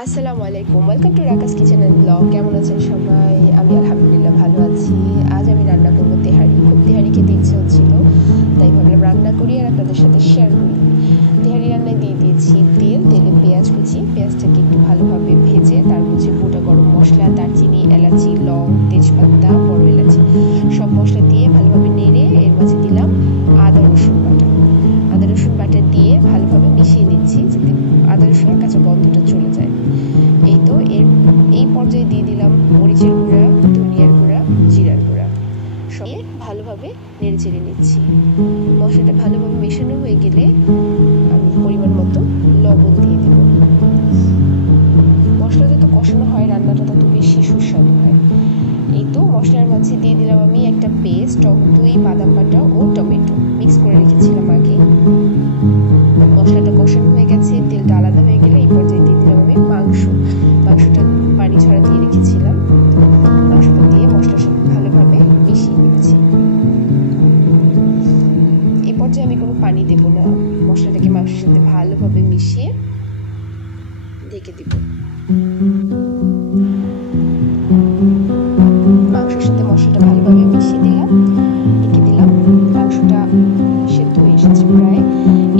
আসসালামু আলাইকুম, welcome to Rakas kitchen and blog. কেমন আছেন সবাই? আমি আলহামদুলিল্লাহ ভালো আছি। আজ আমি রান্না করবো তেহারি। খুব তেহারি খেতে ইচ্ছে হচ্ছিল, তাই ভাবলাম রান্না করি আর আপনাদের সাথে শেয়ার করি। তেহারি রান্নায় দিয়ে দিয়েছি তেলে পেঁয়াজ কুচি। পেঁয়াজটাকে একটু ভালোভাবে ভেজে তার মধ্যে গোটা গরম মশলা, দারচিনি, এলাচি, লং, তেজপাতা, বড় এলাচি সব মশলা দিয়ে ভালোভাবে নেড়ে এর মাঝে দিলাম আদা রসুন বাটা দিয়ে ভালোভাবে মিশিয়ে নিচ্ছি, যাতে আদা রসুনের কাঁচা গন্ধটা চলে যায়। এই পর্যায়ে দিয়ে দিলাম মরিচের গুঁড়া, ধনিয়ার গুঁড়া, জিরার গুঁড়া, সব ভালোভাবে নেড়ে চেড়ে নিচ্ছি। মশলাটা ভালোভাবে মেশানো হয়ে গেলে আমি পরিমাণ মতো লবণ দিয়ে দেব। মশলা যত কষানো হয় রান্নাটা তত বেশি সুস্বাদু হয়। এই তো মশলার মাঝে দিয়ে দিলাম আমি একটা পেস্ট, টক দই, বাদাম বাটা ও টমেটো মিক্স করে রেখেছিলাম আগে। মশলাটা কষানো হয়ে গেছে, তেলটা আলাদা হয়ে গেলে এই পর্যায়ে দিয়ে দিলাম আমি মাংসটা পানি ছড়া দিয়ে রেখেছিলাম। মাংসটা দিয়ে মশলার সাথে ভালোভাবে মিশিয়ে নিচ্ছি। এই পর্যায়ে আমি কোনো পানি দেব না, মশলাটাকে মাংসের সাথে ভালোভাবে মিশিয়ে ঢেকে দিব। মাংসের সাথে মশলাটা ভালোভাবে মিশিয়ে দিলাম, ঢেকে দিলাম। মাংসটা সেদ্ধ হয়ে এসেছে প্রায়।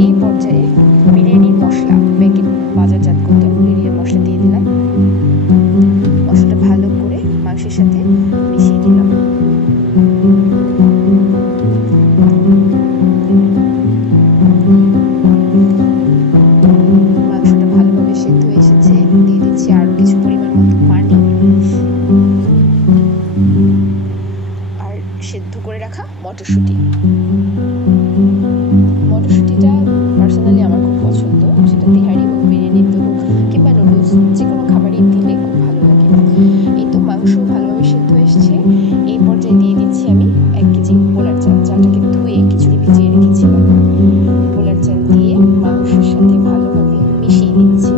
এই পর্যায়ে বিরিয়ানির মশলা, প্যাকেট বাজারজাতকৃত বিরিয়ানি মশলা দিয়ে দিলাম। মশলাটা ভালো করে মাংসের সাথে মিশিয়ে দিলাম। মাংসটা ভালোভাবে সেদ্ধ হয়ে এসেছে, দিয়ে দিচ্ছি আরো কিছু পরিমাণ মতো পানি আর সেদ্ধ করে রাখা মটরশুঁটিটা পার্সোনালি আমার খুব পছন্দ। সেটা তেহারি হোক, বিরিয়ানিতে হোক কিংবা নুডলস, যে কোনো খাবারই দিলে খুব ভালো লাগে। এই তো মাংস ভালোভাবে সেদ্ধ এসছে। এই পর্যায়ে দিয়ে দিচ্ছি আমি 1 কেজি পোলার চালটাকে ধুয়ে কিছুটা ভিজিয়ে রেখেছিলাম। পোলার চাল দিয়ে মাংসের সাথে ভালোভাবে মিশিয়ে নিচ্ছি।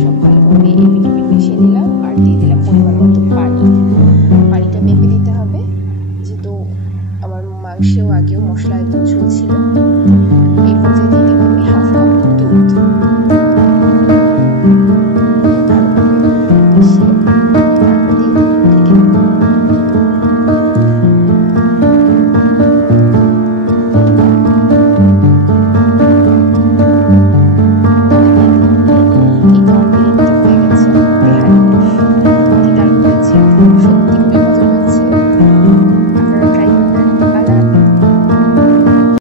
সব ভালোভাবে এপিট ওপিট মিশিয়ে নিলাম আর দিয়ে দিলাম পরিমাণ মতো পানিটা মেপে দিতে হবে, যেহেতু আমার মাংসেও আগেও মশলা একদম ঝোল ছিল। এই পর্যায়ে দিয়ে